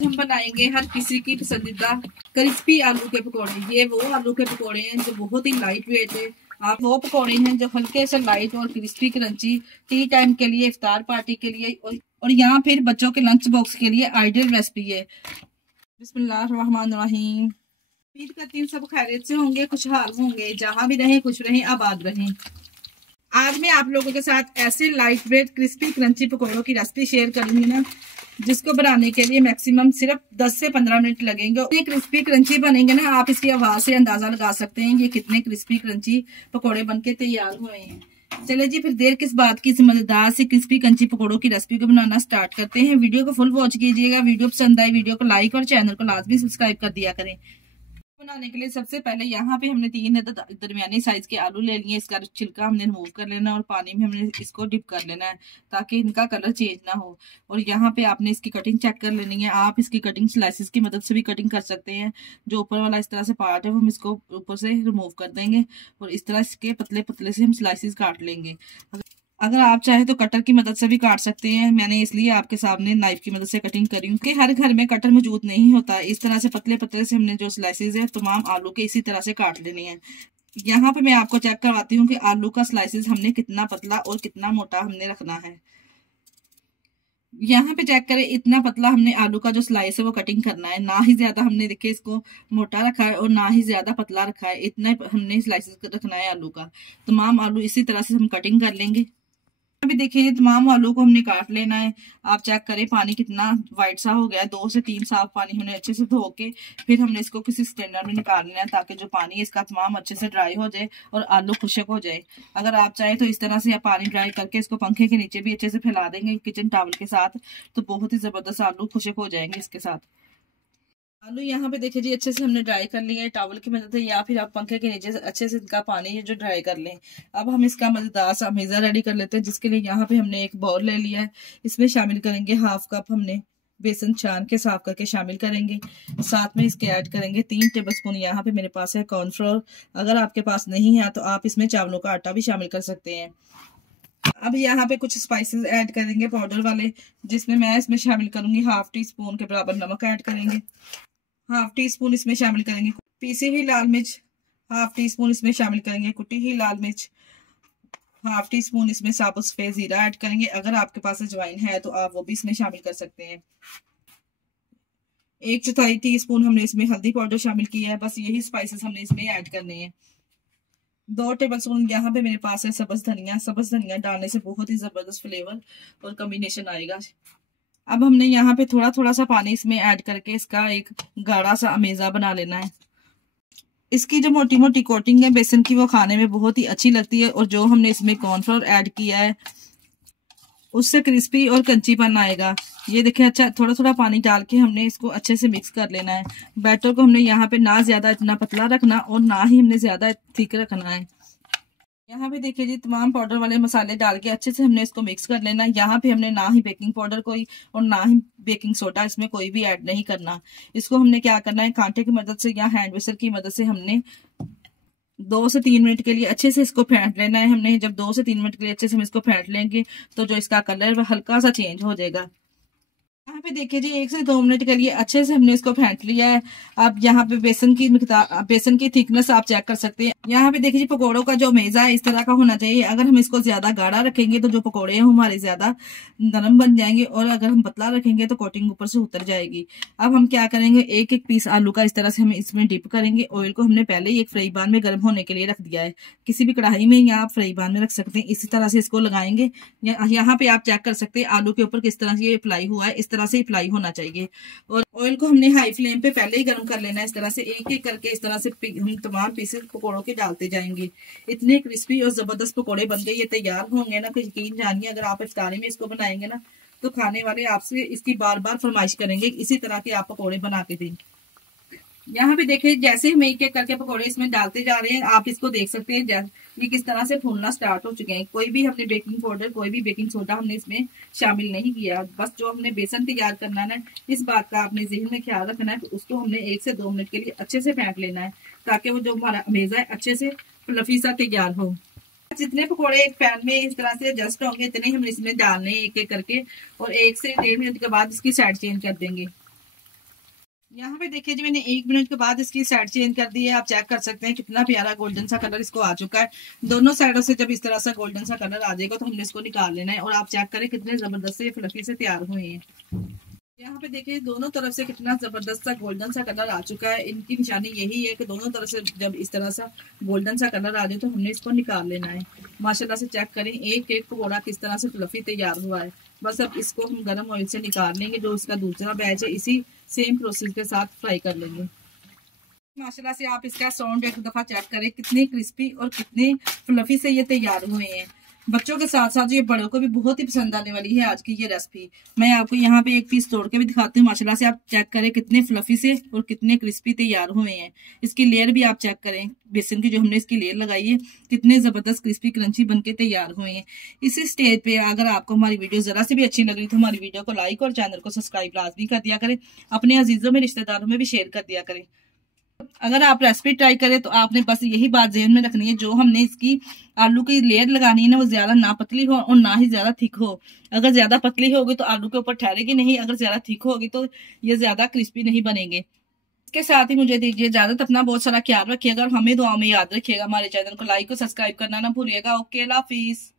हम बनाएंगे हर किसी की पसंदीदा क्रिस्पी आलू के पकौड़े। ये वो आलू के पकौड़े हैं जो बहुत ही लाइट वेट है। आप वो पकौड़े हैं जो हल्के से लाइट और क्रिस्पी क्रंची, टी टाइम के लिए, इफ्तार पार्टी के लिए और यहाँ फिर बच्चों के लंच बॉक्स के लिए आइडियल रेसिपी है। बिस्मिल्लाहिर्रहमानिर्रहीम। उम्मीद करती हूँ सब खैरियत से होंगे, खुशहाल होंगे, जहाँ भी रहें खुश रहें, आबाद रहें। आज मैं आप लोगों के साथ ऐसे लाइट वेट क्रिस्पी क्रंची पकौड़ों की रेसिपी शेयर करूंगी ना, जिसको बनाने के लिए मैक्सिमम सिर्फ 10 से 15 मिनट लगेंगे। ये क्रिस्पी क्रंची बनेंगे ना, आप इसकी आवाज से अंदाजा लगा सकते हैं ये कितने क्रिस्पी क्रंची पकौड़े बनके तैयार हुए हैं। चले जी, फिर देर किस बात की, मजेदार से क्रिस्पी क्रंची पकौड़ों की रेसिपी को बनाना स्टार्ट करते हैं। वीडियो को फुल वॉच कीजिएगा। वीडियो पसंद आए वीडियो को लाइक और चैनल को लाजमी सब्सक्राइब कर दिया करें। बनाने के लिए सबसे पहले यहाँ पे हमने 3 दरमियानी साइज के आलू ले लिए। इसका छिलका हमने रिमूव कर लेना और पानी में हमने इसको डिप कर लेना है ताकि इनका कलर चेंज ना हो। और यहाँ पे आपने इसकी कटिंग चेक कर लेनी है। आप इसकी कटिंग स्लाइसिस की मदद से भी कटिंग कर सकते हैं। जो ऊपर वाला इस तरह से पार्ट है वो हम इसको ऊपर से रिमूव कर देंगे और इस तरह इसके पतले पतले से हम स्लाइसिस काट लेंगे। अगर आप चाहे तो कटर की मदद से भी काट सकते हैं। मैंने इसलिए आपके सामने नाइफ की मदद से कटिंग करी हूँ कि हर घर में कटर मौजूद नहीं होता। इस तरह से पतले पतले से हमने जो स्लाइसेस है तमाम आलू के इसी तरह से काट लेनी है। यहाँ पे मैं आपको चेक करवाती हूँ कि आलू का स्लाइसेस हमने कितना पतला और कितना मोटा हमने रखना है। यहाँ पे चेक करें, इतना पतला हमने आलू का जो स्लाइस है वो कटिंग करना है। ना ही ज्यादा हमने देखिए इसको मोटा रखा है और ना ही ज्यादा पतला रखा है। इतना हमने स्लाइसेस रखना है आलू का। तमाम आलू इसी तरह से हम कटिंग कर लेंगे। अभी देखिए तमाम आलू को हमने काट लेना है। आप चेक करें पानी कितना वाइट सा हो गया है। 2 से 3 साफ पानी हमने अच्छे से धो के फिर हमने इसको किसी स्टैंडर में निकाल लेना है ताकि जो पानी है इसका तमाम अच्छे से ड्राई हो जाए और आलू खुशक हो जाए। अगर आप चाहे तो इस तरह से आप पानी ड्राई करके इसको पंखे के नीचे भी अच्छे से फैला देंगे किचन टॉवल के साथ, तो बहुत ही जबरदस्त आलू खुशक हो जाएंगे इसके साथ। आलू यहाँ पे देखिए जी अच्छे से हमने ड्राई कर लिए टॉवल की मदद से, या फिर आप पंखे के नीचे से अच्छे से इनका पानी है जो ड्राई कर लें। अब हम इसका मजेदार सा मेज़ा रेडी कर लेते हैं, जिसके लिए यहाँ पे हमने एक बाउल ले लिया है। इसमें शामिल करेंगे 1/2 कप हमने बेसन छान के साफ करके शामिल करेंगे। साथ में इसके ऐड करेंगे 3 टेबलस्पून यहाँ पे मेरे पास है कॉर्नफ्लोर। अगर आपके पास नहीं है तो आप इसमें चावलों का आटा भी शामिल कर सकते हैं। अब यहाँ पे कुछ स्पाइसेस ऐड करेंगे पाउडर वाले, जिसमें मैं इसमें शामिल करूंगी 1/2 टीस्पून के बराबर नमक ऐड करेंगे। 1/2 टीस्पून इसमें शामिल करेंगे पीसी हुई लाल मिर्च। 1/2 टीस्पून इसमें शामिल करेंगे कुटी हुई लाल मिर्च। 1/2 टीस्पून इसमें साबुत सफेद जीरा ऐड करेंगे। अगर आपके पास अजवाइन है तो आप वो भी इसमें शामिल कर सकते हैं। 1/4 टीस्पून हमने इसमें हल्दी पाउडर शामिल किया है। बस यही स्पाइसेस हमने इसमें ऐड करने हैं। 2 टेबलस्पून यहाँ पे मेरे पास है सब्ज धनिया। सब्ज धनिया डालने से बहुत ही जबरदस्त फ्लेवर और कॉम्बिनेशन आएगा। अब हमने यहाँ पे थोड़ा थोड़ा सा पानी इसमें ऐड करके इसका एक गाढ़ा सा अमेज़ा बना लेना है। इसकी जो मोटी मोटी कोटिंग है बेसन की वो खाने में बहुत ही अच्छी लगती है और जो हमने इसमें कॉर्नफ्लोर ऐड किया है उससे क्रिस्पी और क्रंचीपन आएगा। ये देखिए अच्छा थोड़ा थोड़ा पानी डाल के हमने इसको अच्छे से मिक्स कर लेना है। बैटर को हमने यहाँ पे ना ज्यादा इतना पतला रखना और ना ही हमने ज्यादा थिक रखना है। यहाँ पे देखिए जी तमाम पाउडर वाले मसाले डाल के अच्छे से हमने इसको मिक्स कर लेना। यहाँ पे हमने ना ही बेकिंग पाउडर कोई और ना ही बेकिंग सोडा इसमें कोई भी ऐड नहीं करना। इसको हमने क्या करना है, कांटे की मदद से या हैंड विस्कर की मदद से हमने 2 से 3 मिनट के लिए अच्छे से इसको फेंट लेना है। हमने जब 2 से 3 मिनट के लिए अच्छे से हम इसको फेंट लेंगे तो जो इसका कलर है वह हल्का सा चेंज हो जाएगा। यहाँ पे देखिए जी 1 से 2 मिनट के लिए अच्छे से हमने इसको फेंट लिया है। अब यहाँ पे बेसन की थिकनेस आप चेक कर सकते हैं। यहाँ पे देखिए जी पकोड़ों का जो मेज़ा है इस तरह का होना चाहिए। अगर हम इसको ज्यादा गाढ़ा रखेंगे तो जो पकोड़े हैं हमारे ज्यादा नरम बन जाएंगे और अगर हम पतला रखेंगे तो कोटिंग ऊपर से उतर जाएगी। अब हम क्या करेंगे, एक एक पीस आलू का इस तरह से हम इसमें डिप करेंगे। ऑयल को हमने पहले ही एक फ्राई पैन में गर्म होने के लिए रख दिया है। किसी भी कढ़ाई में या आप फ्राई पैन में रख सकते हैं। इसी तरह से इसको लगाएंगे। यहाँ पे आप चेक कर सकते हैं आलू के ऊपर किस तरह से ये अप्लाई हुआ है, इस तरह से अप्लाई होना चाहिए। और ऑयल को हमने हाई फ्लेम पे पहले ही गर्म कर लेना है। इस तरह से एक एक करके इस तरह से हम तमाम पीसेस पकोड़ों के डालते जाएंगे। इतने क्रिस्पी और जबरदस्त पकोड़े बन के ये तैयार होंगे ना कि यकीन जानिए अगर आप इफ्तारी में इसको बनाएंगे ना तो खाने वाले आपसे इसकी बार बार फरमाइश करेंगे इसी तरह के आप पकोड़े बना के दें। यहाँ पे देखिए जैसे हम एक एक करके पकोड़े इसमें डालते जा रहे हैं आप इसको देख सकते हैं ये किस तरह से फूलना स्टार्ट हो चुके हैं। कोई भी हमने बेकिंग पाउडर कोई भी बेकिंग सोडा हमने इसमें शामिल नहीं किया। बस जो हमने बेसन तैयार करना है इस बात का आपने ज़हन में ख्याल रखना है कि उसको हमने 1 से 2 मिनट के लिए अच्छे से फेंट लेना है ताकि वो जो हमारा अमेज़ा है अच्छे से फ्लफी सा तैयार हो। जितने पकोड़े एक पैन में इस तरह से एडजस्ट होंगे इतने हम इसमें डालने एक एक करके और 1 से 1.5 मिनट के बाद इसकी साइड चेंज कर देंगे। यहाँ पे देखिए जी, मैंने 1 मिनट के बाद इसकी साइड चेंज कर दी है। आप चेक कर सकते हैं कितना प्यारा गोल्डन सा कलर इसको आ चुका है। दोनों साइडों से जब इस तरह से गोल्डन सा कलर आ जाएगा तो हमने इसको निकाल लेना है। और आप चेक करें कितने जबरदस्त से फ्लफी से तैयार हुए हैं। यहाँ पे देखिए दोनों तरफ से कितना जबरदस्त सा गोल्डन सा कलर आ चुका है। इनकी निशानी यही है कि दोनों तरफ से जब इस तरह सा गोल्डन सा कलर आ जाए तो हमने इसको निकाल लेना है। माशाल्लाह से चेक करें एक एक पकौड़ा किस तरह से फ्लफी तैयार हुआ है। बस अब इसको हम गर्म ऑयल से निकाल लेंगे। जो इसका दूसरा बैच है इसी सेम प्रोसेस के साथ फ्राई कर लेंगे। माशाल्लाह से आप इसका साउंड एक दफा चेक करें कितने क्रिस्पी और कितने फ्लफी से ये तैयार हुए हैं। बच्चों के साथ साथ ये बड़ों को भी बहुत ही पसंद आने वाली है आज की ये रेसिपी। मैं आपको यहाँ पे एक पीस तोड़ के भी दिखाती हूँ। माशाल्लाह से आप चेक करें कितने फ्लफी से और कितने क्रिस्पी तैयार हुए हैं। इसकी लेयर भी आप चेक करें, बेसन की जो हमने इसकी लेयर लगाई है कितने जबरदस्त क्रिस्पी क्रंची बनके तैयार हुए हैं। इसी स्टेज पे अगर आपको हमारी वीडियो जरा से भी अच्छी लग रही तो हमारी वीडियो को लाइक और चैनल को सब्सक्राइब लाजमी कर दिया करें। अपने अजीजों में रिश्तेदारों में भी शेयर कर दिया करें। अगर आप रेसिपी ट्राई करें तो आपने बस यही बात ज़हन में रखनी है, जो हमने इसकी आलू की लेयर लगानी है ना वो ज्यादा ना पतली हो और ना ही ज्यादा थिक हो। अगर ज्यादा पतली होगी तो आलू के ऊपर ठहरेगी नहीं, अगर ज्यादा थिक होगी तो ये ज्यादा क्रिस्पी नहीं बनेंगे। इसके साथ ही मुझे दीजिए इजाजत। अपना बहुत सारा ख्याल रखिएगा और हमें दुआ में याद रखिएगा। हमारे चैनल को लाइक और सब्सक्राइब करना ना भूलिएगा। ओके, अल्लाह हाफिज।